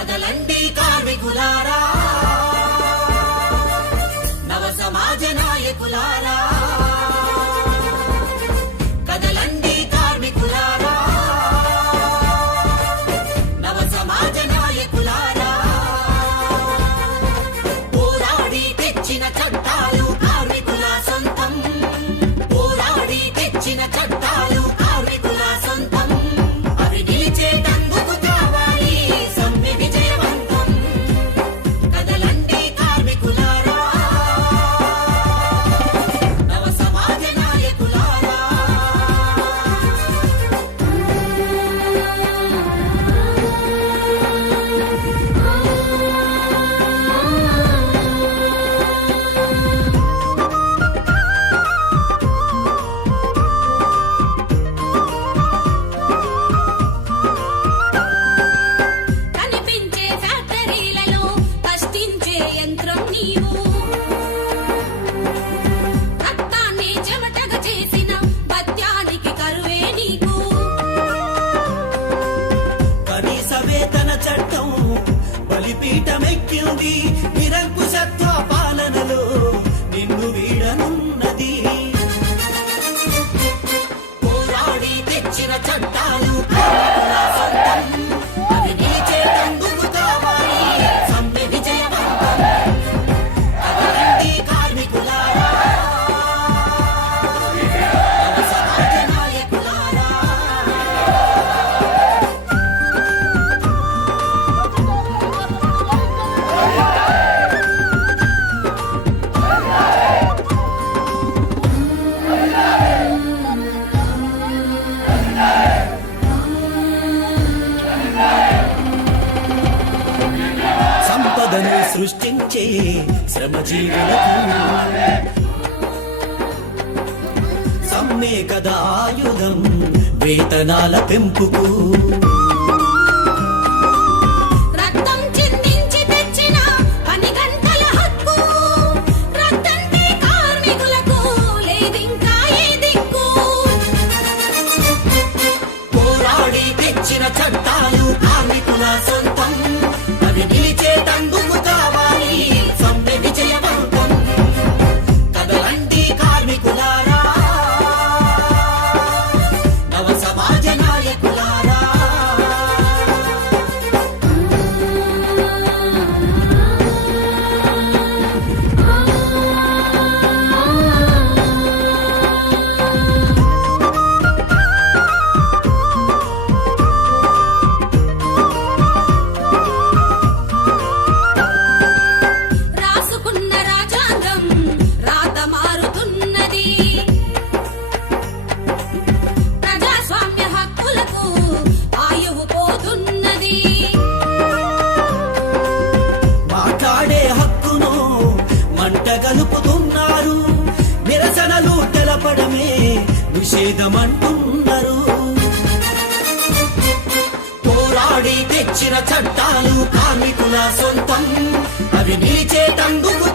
కదలండి కార్మికులారా నవ సమాజ నాయకులారా. 一步。సంపదను సృష్టించే శ్రమజీవులకు సమ్మే కదా ఆయుధం వేతనాల పెంపుకు. కలుపుతున్నారు. నిరసనలు తెలపడమే నిషేధమంటున్నారు. పోరాడి తెచ్చిన చట్టాలు కార్మికుల సొంతం. అవి నిలిచేటందుకు